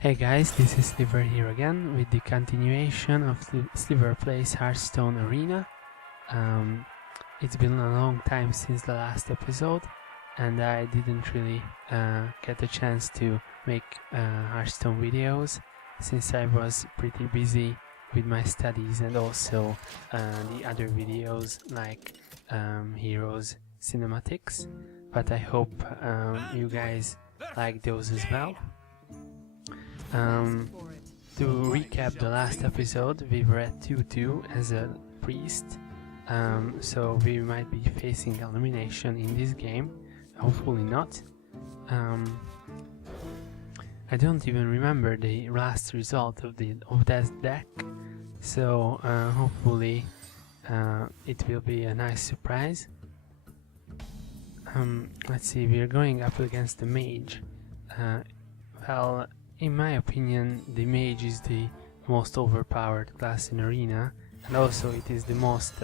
Hey guys, this is Sliver here again with the continuation of Sliver Plays Hearthstone Arena. It's been a long time since the last episode and I didn't really get a chance to make Hearthstone videos since I was pretty busy with my studies and also the other videos like Heroes Cinematics, but I hope you guys like those as well. To recap the last episode, we were at 2-2 as a priest, so we might be facing elimination in this game, hopefully not. I don't even remember the last result of that deck, so hopefully it will be a nice surprise. Let's see, we are going up against the mage. Well, in my opinion, the mage is the most overpowered class in Arena, and also it is the most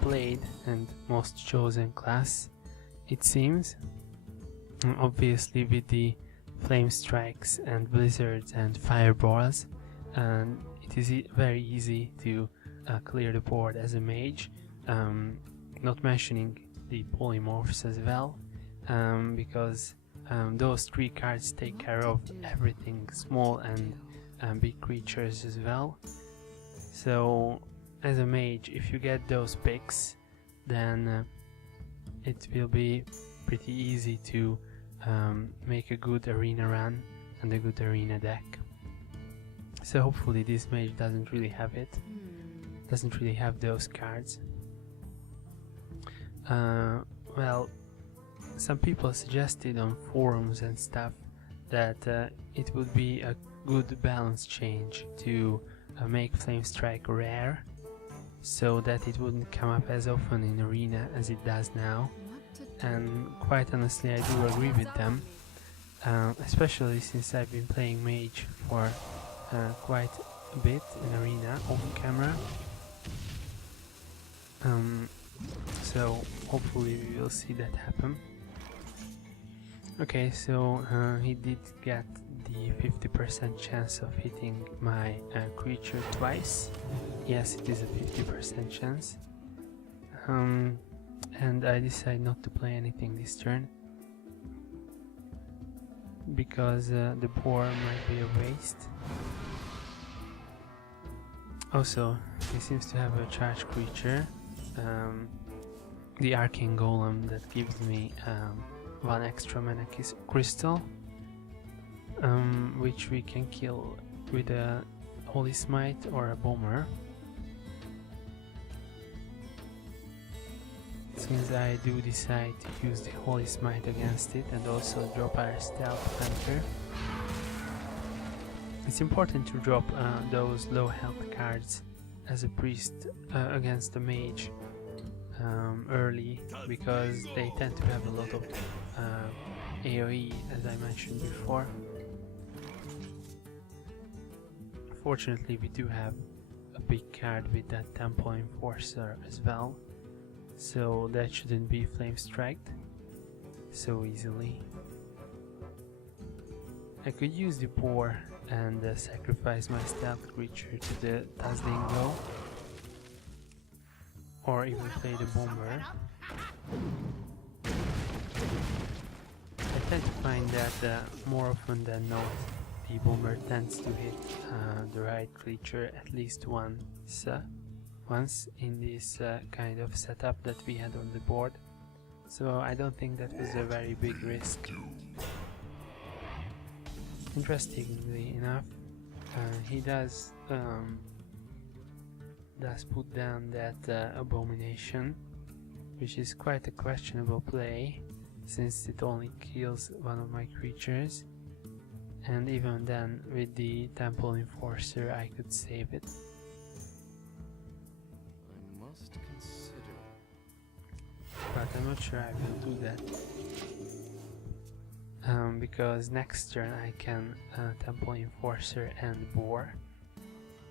played and most chosen class, it seems. Obviously with the flame strikes and blizzards and fireballs, and it is very easy to clear the board as a mage, not mentioning the polymorphs as well, because those three cards take care of everything, small and big creatures as well. So as a mage, if you get those picks, then it will be pretty easy to make a good arena run and a good arena deck. So hopefully this mage doesn't really have those cards. Well, some people suggested on forums and stuff that it would be a good balance change to make Flame Strike rare, so that it wouldn't come up as often in Arena as it does now. And quite honestly, I do agree with them, especially since I've been playing Mage for quite a bit in Arena off camera. So hopefully we will see that happen. Okay, so he did get the 50% chance of hitting my creature twice. Yes, it is a 50% chance. And I decide not to play anything this turn, because the boar might be a waste. Also, he seems to have a charged creature, the Arcane Golem, that gives me one extra mana crystal, which we can kill with a Holy Smite or a Bomber. Since I do decide to use the Holy Smite against it and also drop our Stealth Hunter, it's important to drop those low health cards as a priest against the mage early, because they tend to have a lot of AoE, as I mentioned before. Fortunately, we do have a big card with that Temple Enforcer as well, so that shouldn't be flame striked so easily. I could use the boar and sacrifice my stealth creature to the Tazdingo, or even play the bomber. I tend to find that more often than not, the bomber tends to hit the right creature at least once in this kind of setup that we had on the board. So I don't think that was a very big risk. Interestingly enough, he does put down that abomination, which is quite a questionable play since it only kills one of my creatures, and even then with the Temple Enforcer I could save it. I must consider, But I'm not sure I will do that, because next turn I can Temple Enforcer and Boar,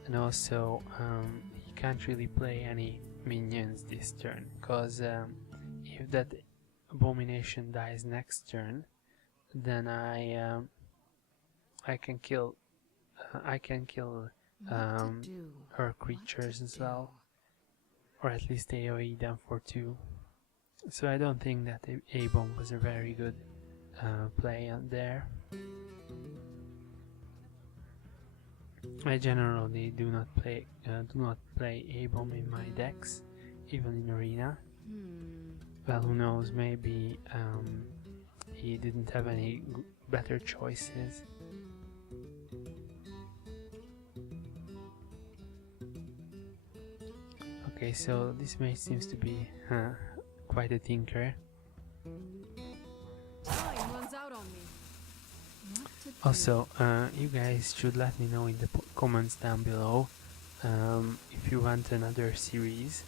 and also he can't really play any minions this turn, because if that abomination dies next turn, then I I can kill her creatures as well, or at least AoE them for 2. So I don't think that A-bomb was a very good play on there. I generally do not play A-bomb in my decks, even in arena. Well, who knows? Maybe he didn't have any better choices. Okay, so this mage seems to be quite a tinker. Also, you guys should let me know in the comments down below if you want another series,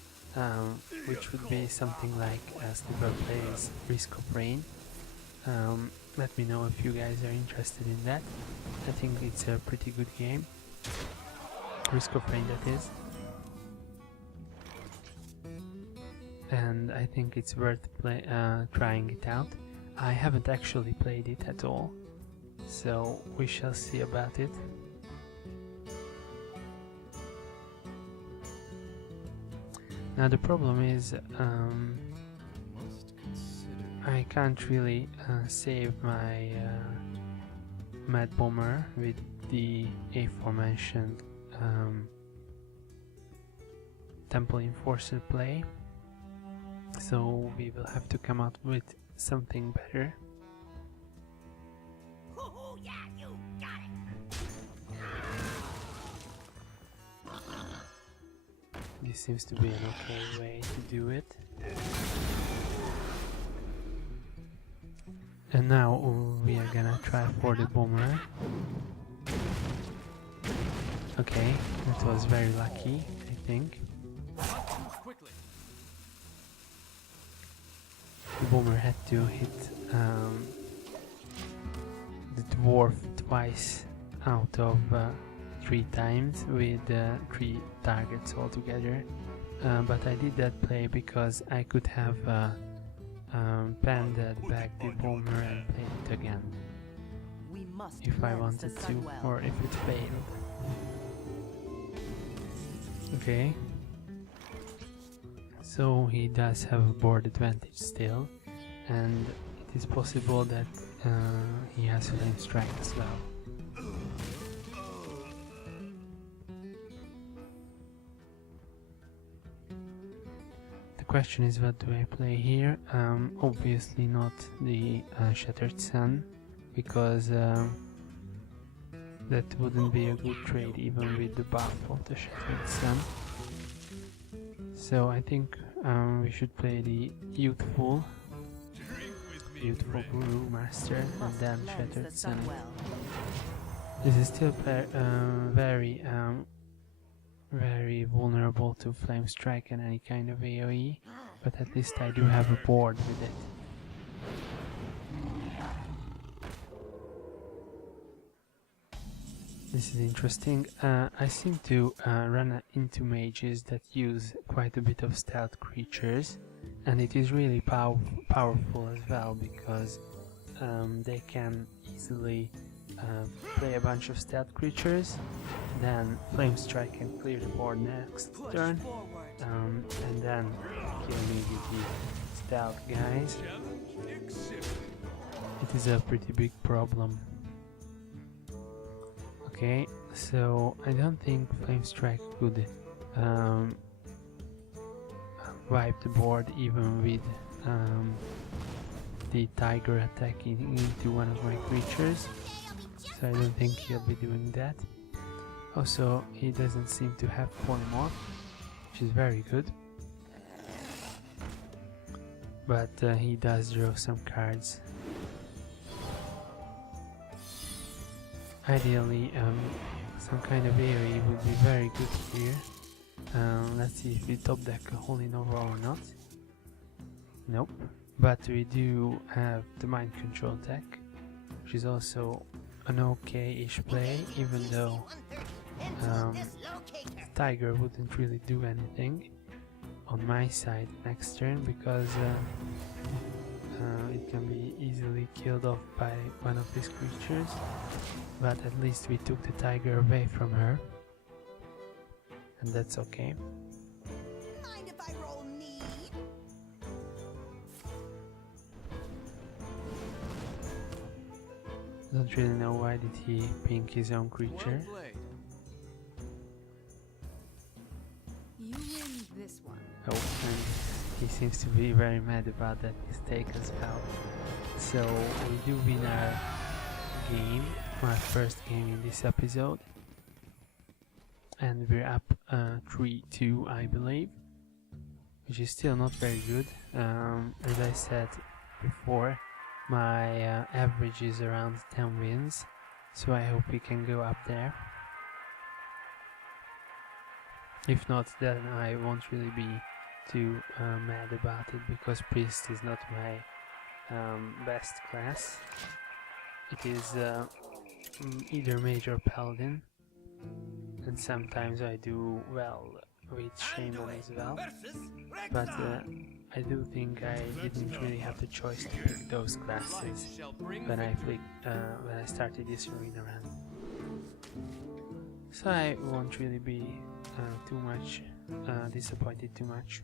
which would be something like Sliver plays Risk of Rain. Let me know if you guys are interested in that. I think it's a pretty good game. Risk of Rain, that is. And I think it's worth trying it out. I haven't actually played it at all, so we shall see about it. Now the problem is I can't really save my Mad Bomber with the aforementioned Temple Enforcer play. So we will have to come up with something better. Yeah, you got it. This seems to be an okay way to do it. And now we are gonna try for the bomber. Okay, that was very lucky, I think. The bomber had to hit the dwarf twice out of 3 times with 3 targets altogether. But I did that play because I could have panded back the bomber and played it again if I wanted to, or if it failed. Okay. So he does have a board advantage still, and it is possible that he has Flame Strike as well. The question is, what do I play here? Obviously not the Shattered Sun, because that wouldn't be a good trade even with the buff of the Shattered Sun. So I think we should play the Youthful Brewmaster and then Shattered Sun. This is still very vulnerable to Flame Strike and any kind of AoE, but at least I do have a board with it. This is interesting. I seem to run into mages that use quite a bit of stealth creatures, and it is really powerful as well, because they can easily play a bunch of stealth creatures, then Flame Strike and clear the board next turn, and then kill me with the stealth guys. It is a pretty big problem. Okay, so I don't think Flame Strike could wipe the board even with the tiger attacking into one of my creatures, so I don't think he'll be doing that. Also, he doesn't seem to have polymorph, which is very good, but he does draw some cards. Ideally, some kind of AoE would be very good here. Let's see if we top deck a Holy Nova or not. Nope. But we do have the Mind Control deck, which is also an okay-ish play, even though Tiger wouldn't really do anything on my side next turn, because it can be easily killed off by one of these creatures, but at least we took the tiger away from her, and that's okay. Mind if I roll need? Don't really know why did he pink his own creature. Well played. You win this one. Oh, and he seems to be very mad about that mistake as well. So we do win our game, my first game in this episode, and we're up 3-2, I believe, which is still not very good. As I said before, my average is around 10 wins, so I hope we can go up there. If not, then I won't really be too mad about it, because priest is not my best class. It is either mage or paladin, and sometimes I do well with shaman as well, but I do think I didn't really have the choice to pick those classes when I started this arena run. So I won't really be too much disappointed too much.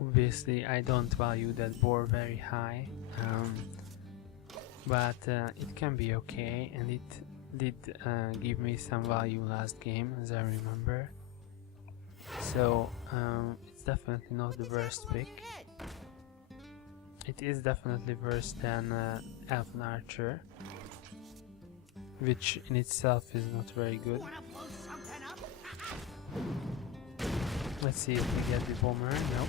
Obviously I don't value that boar very high, but it can be okay, and it did give me some value last game, as I remember. So it's definitely not the worst pick. It is definitely worse than Elven Archer, which in itself is not very good. Wanna blow something up? Let's see if we get the bomber. Nope.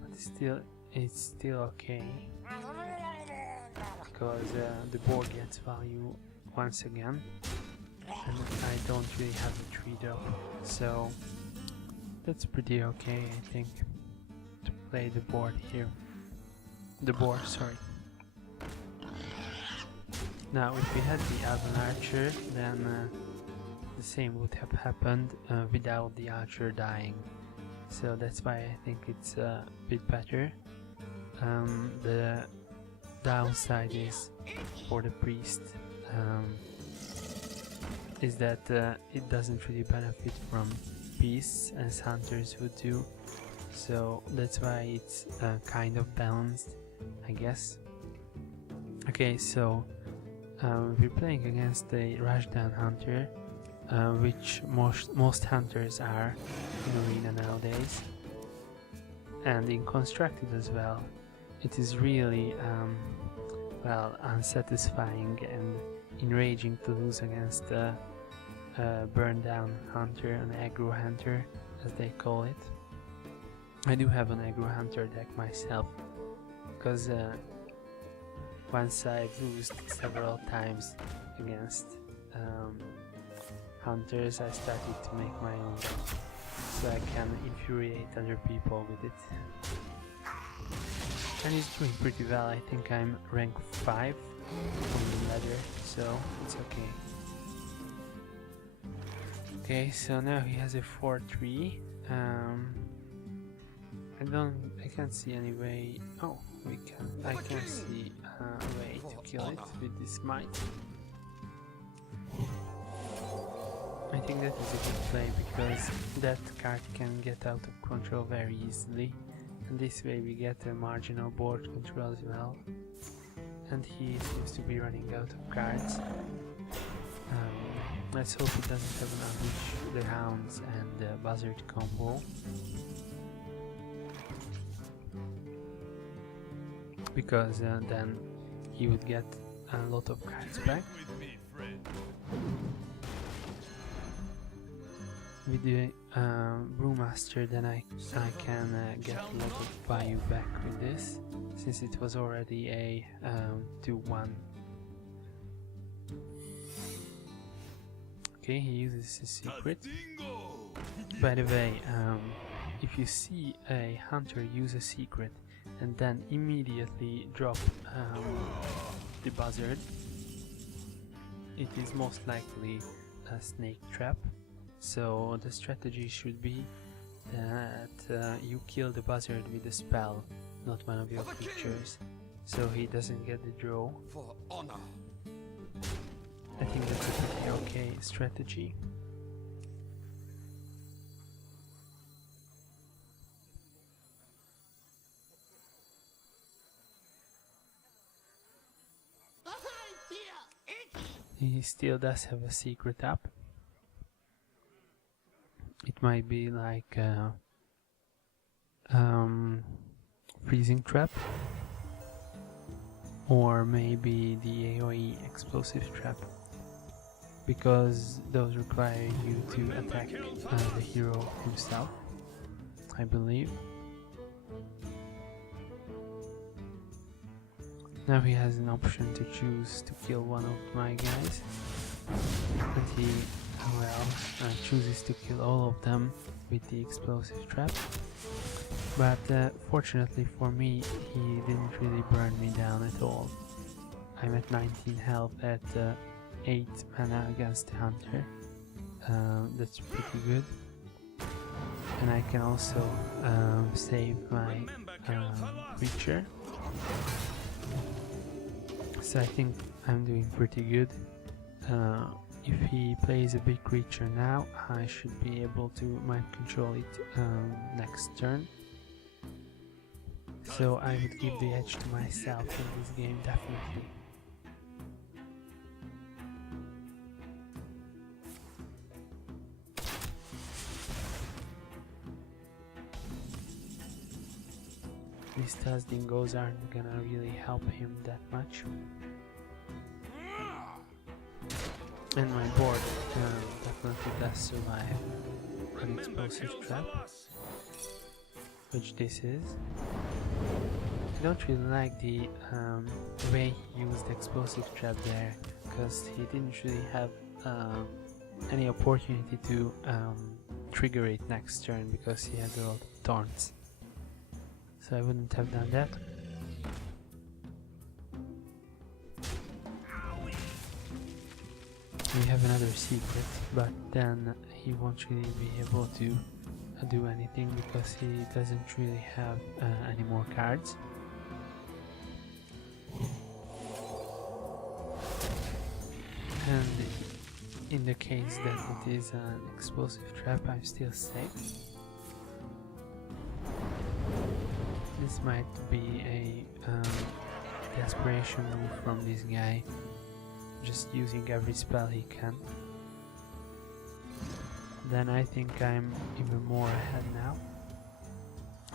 But it's still okay, because the board gets value once again, and I don't really have the tree drop, so that's pretty okay, I think, to play the board here. The board, sorry. Now, if we had the Elven Archer, then the same would have happened without the archer dying. So that's why I think it's a bit better. The downside is for the priest is that it doesn't really benefit from beasts as hunters would do. So that's why it's kind of balanced, I guess. Okay, so we're playing against a rushdown hunter, which most hunters are in arena nowadays, and in constructed as well. It is really well, unsatisfying and enraging to lose against a burn down hunter, an aggro hunter as they call it. I do have an aggro hunter deck myself, because once I've lost several times against hunters, I started to make my own deck, so I can infuriate other people with it. And he's doing pretty well. I think I'm rank 5 on the ladder, so it's okay. Okay, so now he has a 4-3. I can't see any way. Oh, I can see a way to kill it with this might. I think that is a good play, because that card can get out of control very easily, and this way we get a marginal board control as well. And he seems to be running out of cards. Let's hope he doesn't have an Unleash the Hounds and the Buzzard combo, because then he would get a lot of cards back. With the Brewmaster, then I can get a lot of value back with this, since it was already a 2-1. Okay, he uses his secret. By the way, if you see a hunter use a secret and then immediately drop the buzzard, it is most likely a snake trap. So the strategy should be that you kill the buzzard with a spell, not one of your creatures, so he doesn't get the draw. For honor. I think that's a pretty okay strategy. He still does have a secret up. It might be like freezing trap, or maybe the AoE explosive trap, because those require you to attack the hero himself, I believe. Now he has an option to choose to kill one of my guys, and he, chooses to kill all of them with the explosive trap. But fortunately for me, he didn't really burn me down at all. I'm at 19 health at 8 mana against the hunter. That's pretty good. And I can also save my creature. So I think I'm doing pretty good. If he plays a big creature now, I should be able to mind control it next turn. So I would give the edge to myself in this game, definitely. These Thursdingos aren't gonna really help him that much. And my board definitely does survive an explosive trap, which this is. I don't really like the way he used the explosive trap there, because he didn't really have any opportunity to trigger it next turn, because he had a lot of taunts. So I wouldn't have done that. We have another secret, but then he won't really be able to do anything because he doesn't really have any more cards. And in the case that it is an explosive trap, I'm still safe. This might be a desperation move from this guy, just using every spell he can. Then I think I'm even more ahead now.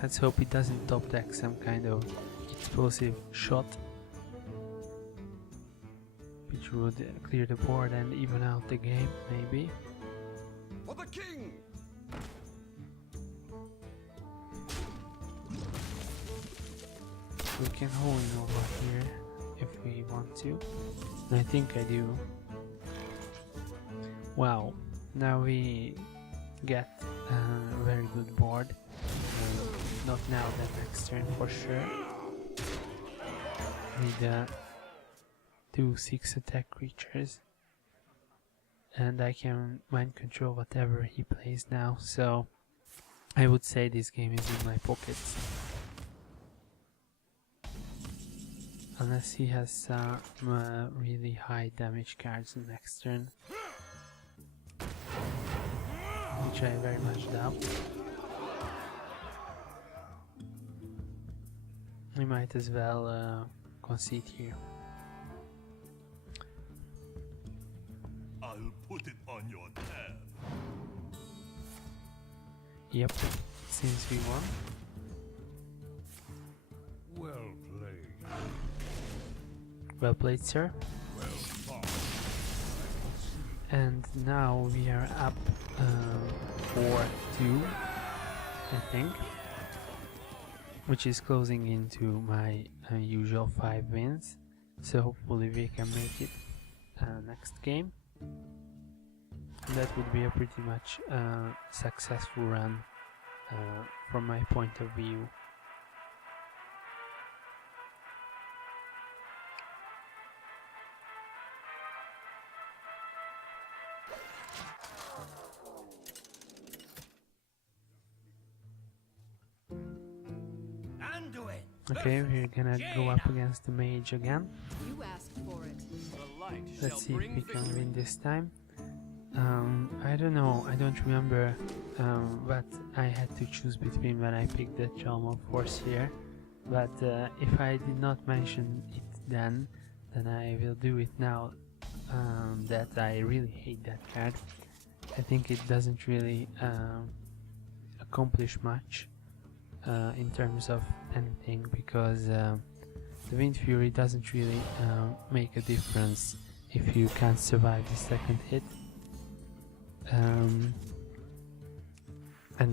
Let's hope he doesn't top deck some kind of explosive shot, which would clear the board and even out the game, maybe. For the king! We can hold in over here if we want to. And I think I do. Wow, now we get a very good board. Not now, that next turn for sure. With 2 6 attack creatures. And I can mind control whatever he plays now, so I would say this game is in my pockets. Unless he has some really high damage cards next turn, which I very much doubt. We might as well concede here. I'll put it on your tab. Yep, since we won. Well played. Well played, sir. Well fought. And now we are up 4-2, I think, which is closing into my usual 5 wins. So hopefully we can make it next game. And that would be a pretty much successful run from my point of view. Okay, we're gonna go up against the mage again. You asked for it. The light Let's see shall if bring we can victory. win this time. I don't know, I don't remember what I had to choose between when I picked the Realm of Force here. But if I did not mention it then I will do it now. That I really hate that card. I think it doesn't really accomplish much in terms of anything, because the Wind Fury doesn't really make a difference if you can't survive the second hit. And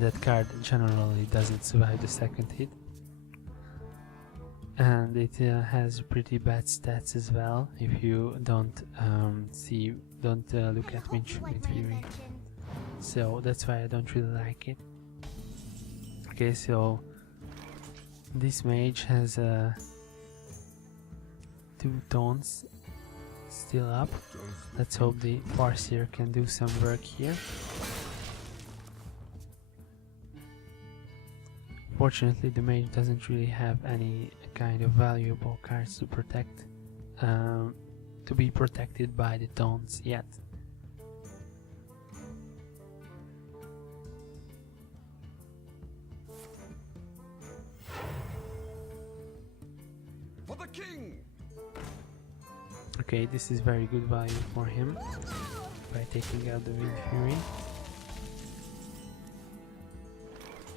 that card generally doesn't survive the second hit. And it has pretty bad stats as well if you don't look at Wind Fury. So that's why I don't really like it. Okay, so this mage has 2 tones still up. Let's hope the Farseer can do some work here. Fortunately, the mage doesn't really have any kind of valuable cards to protect, to be protected by the tones yet. For the king! Okay, this is very good value for him by taking out the Wind Fury.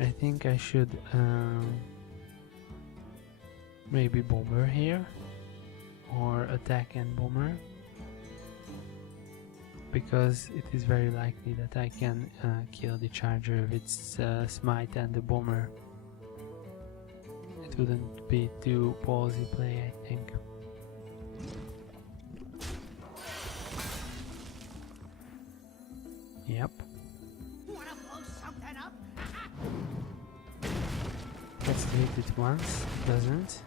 I think I should maybe bomber here, or attack and bomber, because it is very likely that I can kill the charger with smite and the bomber. It wouldn't be too ballsy play, I think. Yep. Wanna blow something up? Let's do it once. Doesn't.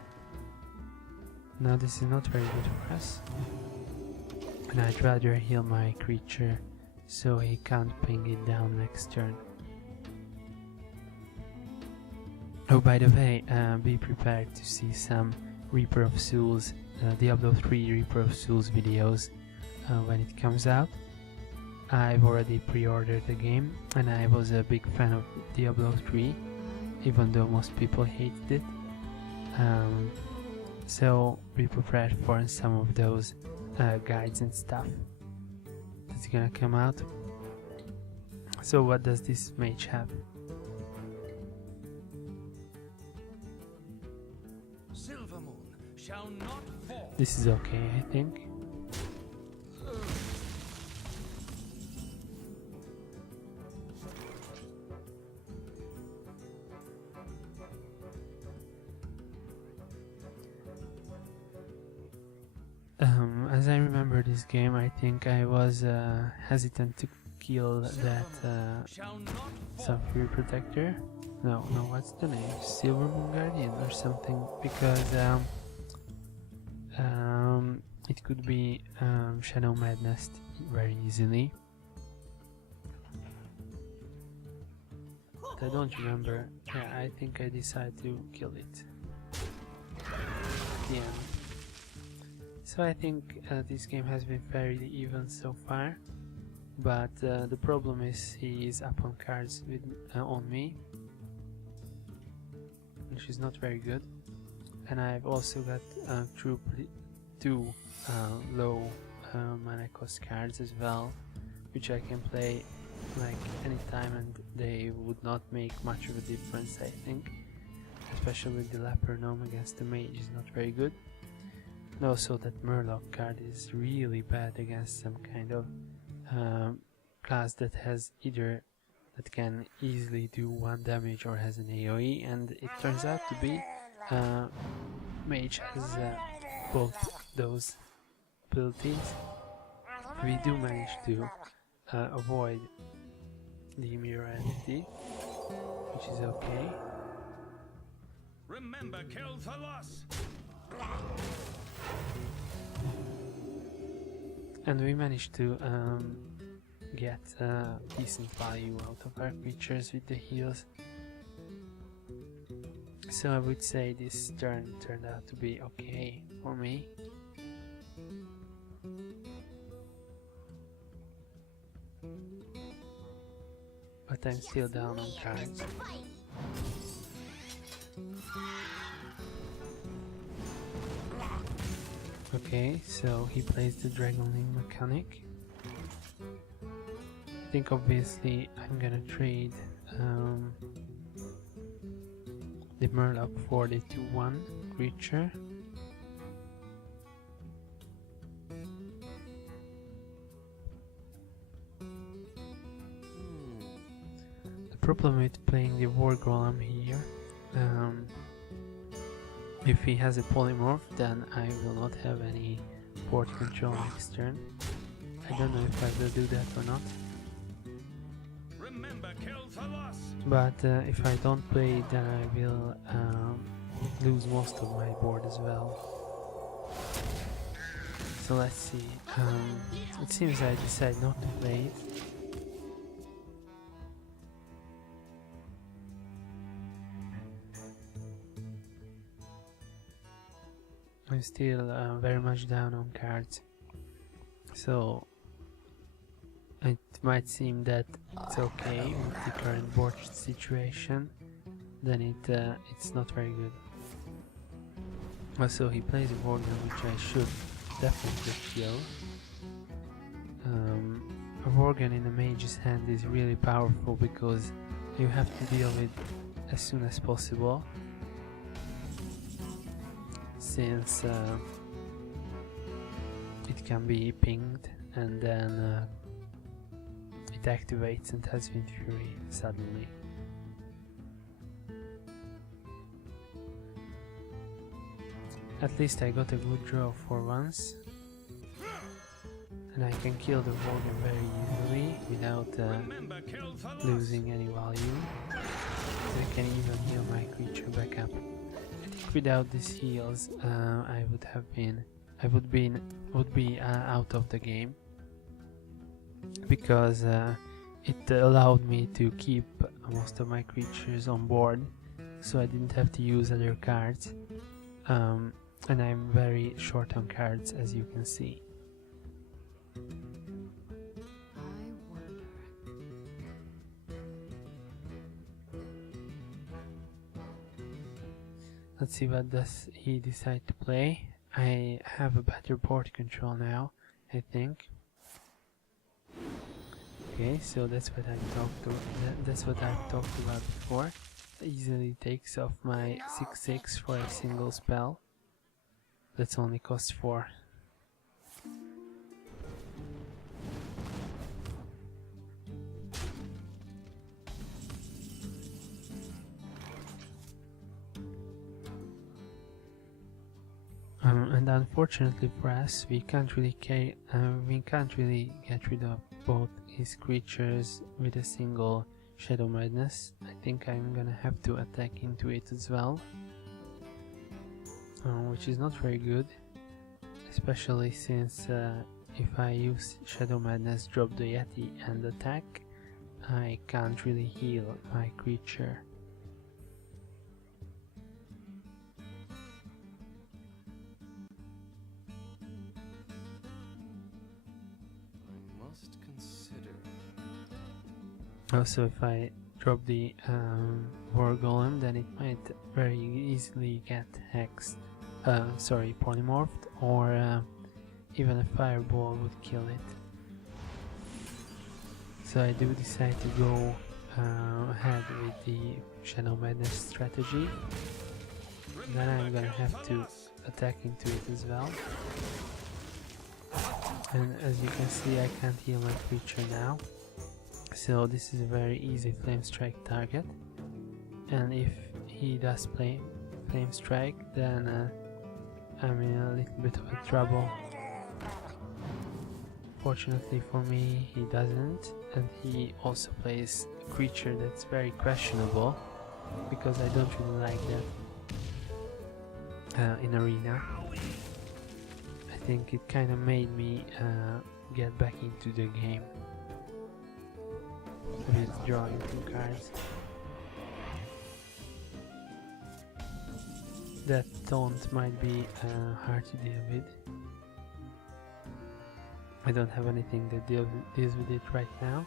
No, this is not very good for us. And I'd rather heal my creature so he can't ping it down next turn. Oh, by the way, be prepared to see some Reaper of Souls, Diablo 3 Reaper of Souls videos when it comes out. I've already pre-ordered the game, and I was a big fan of Diablo 3, even though most people hated it. So be prepared for some of those guides and stuff that's gonna come out. So what does this mage have? Silver moon shall not fall. This is okay, I think. As I remember this game, I think I was hesitant to kill that Shall not fall. Sapphire Protector. No, what's the name? Silver Moon Guardian or something, because it could be Shadow Madness very easily. But I don't remember. Yeah, I think I decided to kill it at the end. So I think this game has been fairly even so far, but the problem is he is up on cards with on me, which is not very good, and I've also got two low mana cost cards as well, which I can play like anytime, and they would not make much of a difference, I think. Especially the Leper Gnome against the Mage is not very good. And also that Murloc card is really bad against some kind of class that has either that can easily do 1 damage or has an AoE, and it turns out to be Mage has both those abilities. We do manage to avoid the mirror entity, which is okay. Remember, kill the loss. And we managed to get decent value out of our creatures with the heals. So I would say this turn turned out to be okay for me. But I'm still down on cards. Okay, so he plays the Dragonling mechanic. I think obviously I'm gonna trade the Murloc for the 2/1 creature. The problem with playing the War Golem here, if he has a polymorph, then I will not have any board control next turn. I don't know if I will do that or not. Remember, kill the loss. But if I don't play it, then I will lose most of my board as well. So let's see. It seems I decide not to play it. I'm still very much down on cards, so it might seem that it's okay with the current board situation, then it's not very good. Also, he plays a Worgen, which I should definitely kill. A Worgen in a mage's hand is really powerful because you have to deal with as soon as possible, since it can be pinged and then it activates and has Wind Fury suddenly. At least I got a good draw for once, and I can kill the Worgen very easily without losing any value. I can even heal my creature back up. Without these heals, I would be out of the game, because it allowed me to keep most of my creatures on board, so I didn't have to use other cards, and I'm very short on cards, as you can see. Let's see what does he decide to play. I have a better board control now, I think. Okay, so that's what I talked about before. Easily takes off my 6/6 for a single spell. That's only cost 4. And unfortunately for us, we can't really get rid of both his creatures with a single Shadow Madness. I think I'm gonna have to attack into it as well, which is not very good, especially since if I use Shadow Madness, drop the Yeti and attack, I can't really heal my creature. Also, if I drop the War Golem, then it might very easily get hexed, polymorphed, or even a fireball would kill it. So I do decide to go ahead with the Shadow Madness strategy. Then I'm gonna have to attack into it as well. And as you can see, I can't heal my creature now. So this is a very easy Flame Strike target, and if he does play Flame Strike, then I'm in a little bit of a trouble. Fortunately for me, he doesn't, and he also plays a creature that's very questionable, because I don't really like that in Arena. I think it kind of made me get back into the game with drawing 2 cards. That taunt might be hard to deal with. I don't have anything that deals with it right now.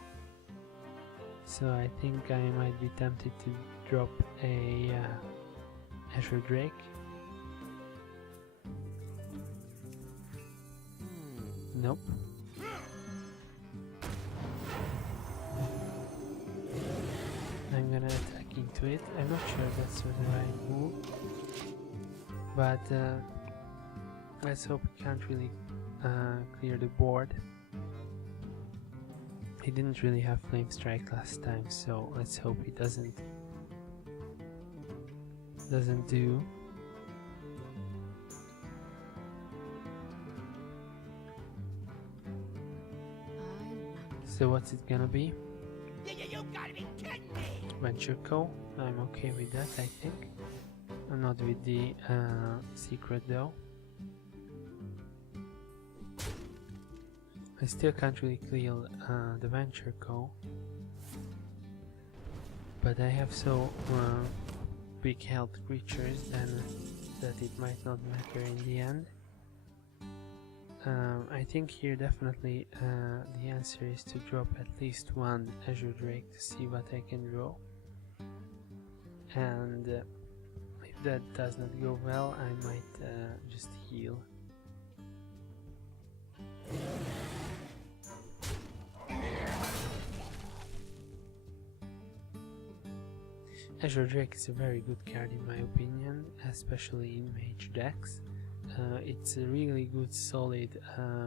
So I think I might be tempted to drop a Azure Drake. Nope. I'm gonna attack into it. I'm not sure that's the right move. But let's hope he can't really clear the board. He didn't really have Flame Strike last time, so let's hope he doesn't do. So what's it gonna be? You gotta be kidding me! Venture Co. I'm okay with that, I think. I'm not with the secret though. I still can't really clear the Venture Co. But I have so big health creatures then that it might not matter in the end. I think here definitely the answer is to drop at least one Azure Drake to see what I can draw. And if that does not go well, I might just heal. Azure Drake is a very good card in my opinion, especially in mage decks. It's a really good solid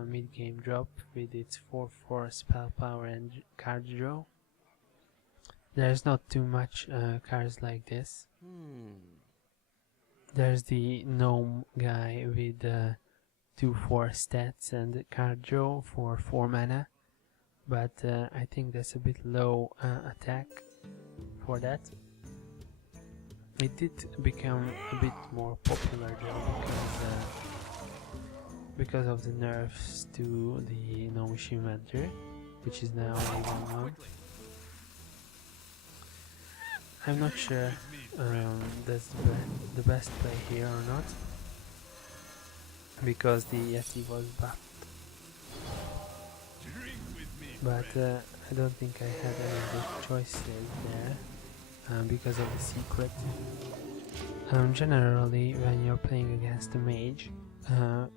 mid-game drop with its 4/4 spell power and card draw. There's not too much cards like this. There's the gnome guy with 2/4 stats and card draw for 4 mana, but I think that's a bit low attack for that. It did become a bit more popular though because of the nerfs to the Gnomish Inventor, which is now a 1/1. I'm not sure that's the best play here or not, because the Yeti was buffed. But I don't think I had any good choices there. Because of the secret. Generally, when you're playing against a mage,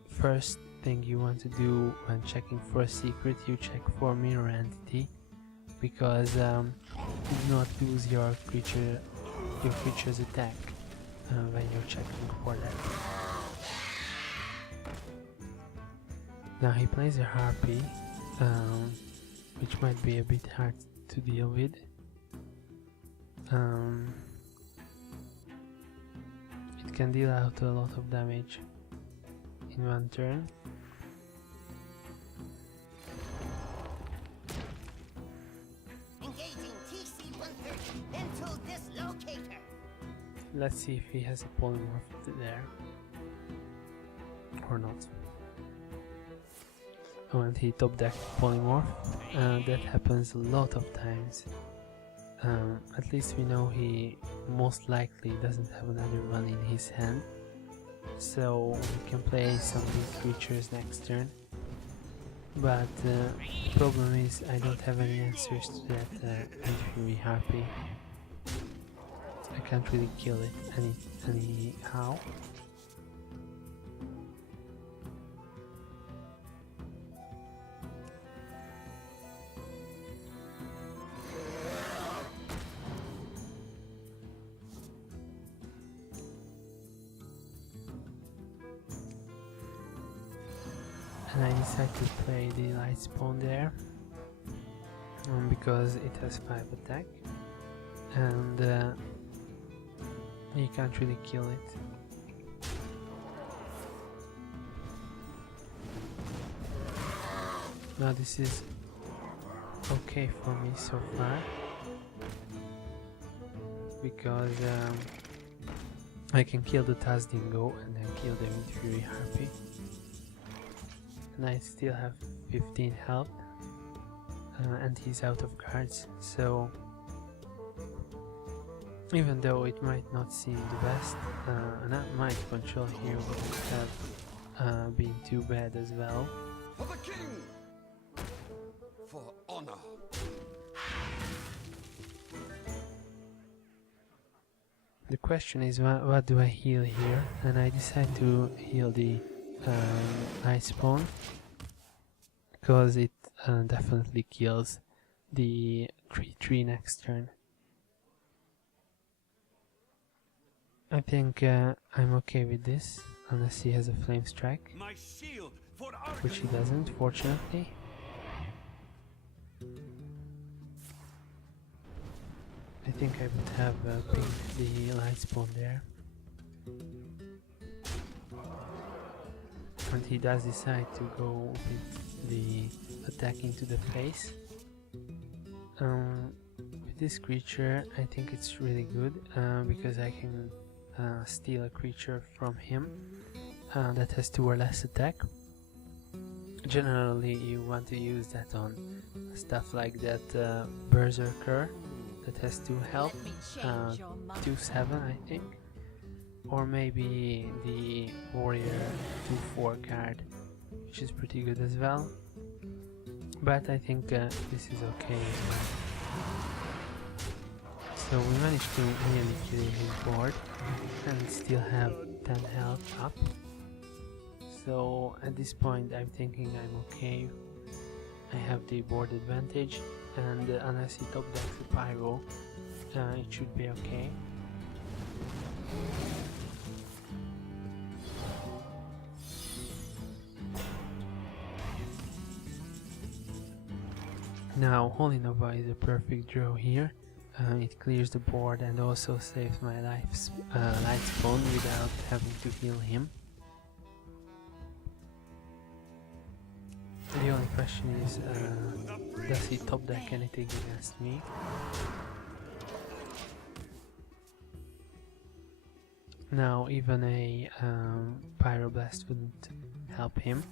first thing you want to do when checking for a secret, you check for mirror entity, because you do not lose your creature's attack when you're checking for that. Now he plays a harpy, which might be a bit hard to deal with. It can deal out a lot of damage in one turn. Engaging TC-130 into this locator. Let's see if he has a polymorph there or not. Oh, and he top decked polymorph. That happens a lot of times. At least we know he most likely doesn't have another one in his hand, so we can play some big creatures next turn. But the problem is I don't have any answers to that Fury Harpy. I can't really kill it anyhow. And I decided to play the light spawn there because it has 5 attack and you can't really kill it. Now this is okay for me so far because I can kill the Tazdingo and then kill them with Fury Harpy. And I still have 15 health and he's out of cards, so Even though it might not seem the best, mind control here wouldn't have been too bad as well. For the king! For honor! The question is what do I heal here, and I decide to heal the ice spawn because it definitely kills the 3/3 next turn. I think I'm okay with this, unless he has a flame strike, My shield for which he doesn't, fortunately. I think I would have picked the light spawn there. And he does decide to go with the attack into the face. With this creature, I think it's really good because I can steal a creature from him that has 2 or less attack. Generally, you want to use that on stuff like that Berserker that has 2 health, 2/7 I think, or maybe the Warrior 2/4 card, which is pretty good as well. But I think this is okay as well. So we managed to nearly kill his board and still have 10 health up. So at this point I'm thinking I'm okay. I have the board advantage, and unless he top decks a pyro, it should be okay. Now Holy Nova is a perfect draw here. It clears the board and also saves my light spawn without having to heal him. The only question is, does he top deck anything against me? Now even a Pyroblast wouldn't help him.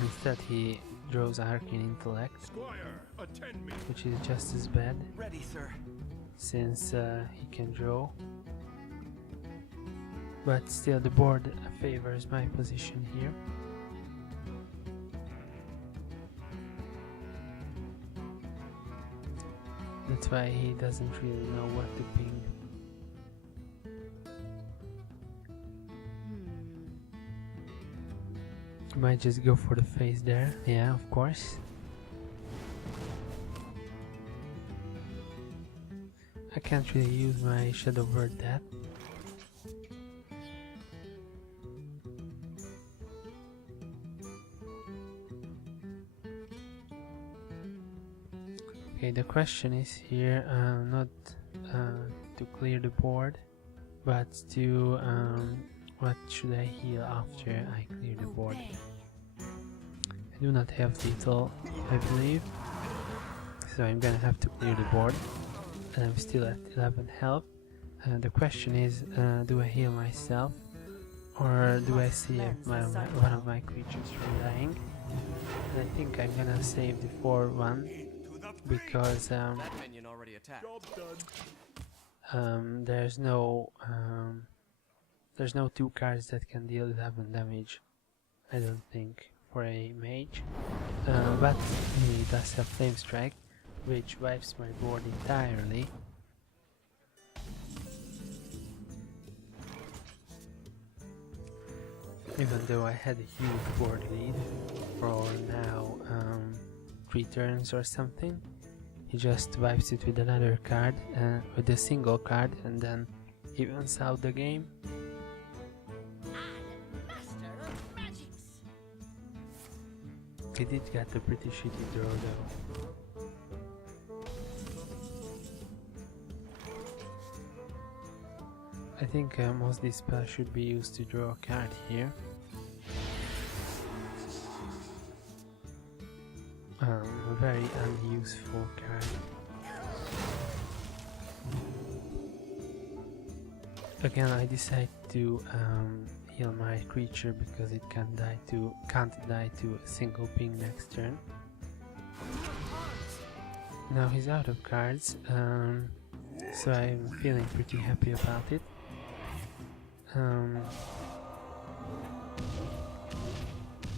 Instead he draws Arcane Intellect, Squire, attend me. which is just as bad, Ready, sir. since he can draw. But still the board favors my position here. That's why he doesn't really know what to ping. Might just go for the face there, yeah, of course. I can't really use my Shadow Word that. Okay, the question is here not to clear the board, but to what should I heal after I clear the board? I do not have lethal, I believe, so I'm gonna have to clear the board, and I'm still at 11 health. The question is, do I heal myself, or do I see if one of my creatures from dying? And I think I'm gonna save the 4/1 because That minion already attacked. there's no 2 cards that can deal 11 damage, I don't think, for a mage. But he does have Flame Strike, which wipes my board entirely. Even though I had a huge board lead for now 3 turns or something, he just wipes it with another card, with a single card, and then evens out the game. He did get a pretty shitty draw though. I think most of these spells should be used to draw a card here. A very unuseful card. Again, I decide to heal my creature because it can't die to a single ping next turn. Now he's out of cards. so I'm feeling pretty happy about it.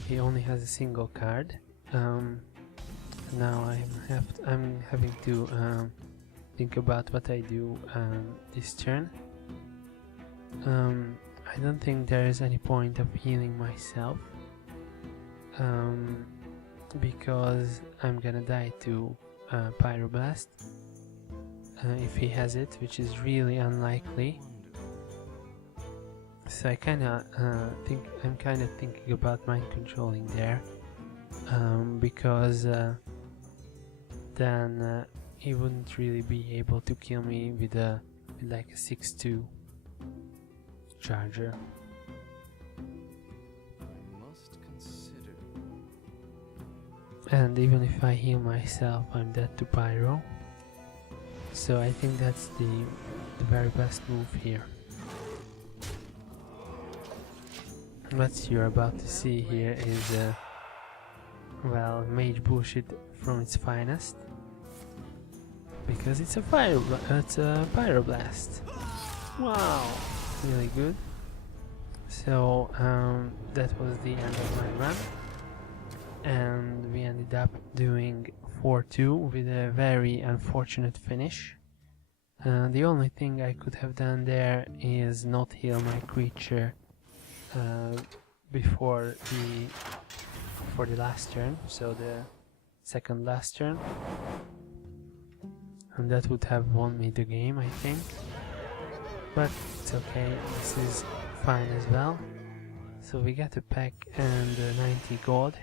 He only has a single card. Now I'm having to think about what I do this turn. I don't think there is any point of healing myself, because I'm gonna die to Pyroblast if he has it, which is really unlikely. So I'm kind of thinking about mind controlling there, because then he wouldn't really be able to kill me with like a 6-2 charger. I must consider. And even if I heal myself, I'm dead to Pyro. So I think that's the very best move here. What you're about to see here is, well, mage bullshit from its finest. Because it's a Pyroblast. Wow, really good. So that was the end of my run, and we ended up doing 4-2 with a very unfortunate finish. The only thing I could have done there is not heal my creature before the last turn, so the second last turn, and that would have won me the game, I think. But it's okay, this is fine as well. So we get a pack and 90 gold,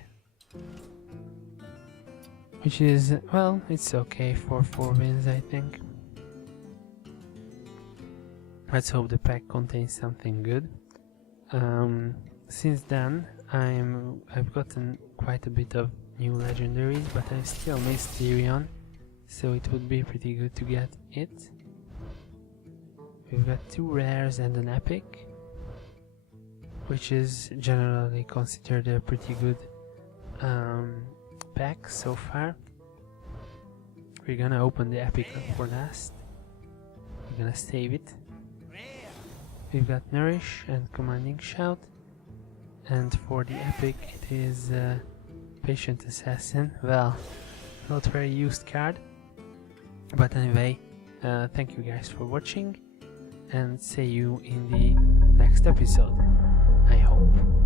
which is, well, it's okay for 4 wins, I think. Let's hope the pack contains something good. Since then I've gotten quite a bit of new legendaries, but I still miss Tyrion, so it would be pretty good to get it. We've got 2 rares and an epic, which is generally considered a pretty good pack so far. We're gonna open the epic for last. We're gonna save it. We've got Nourish and Commanding Shout, and for the epic it is Patient Assassin. Well, not very used card, but anyway, thank you guys for watching, and see you in the next episode, I hope.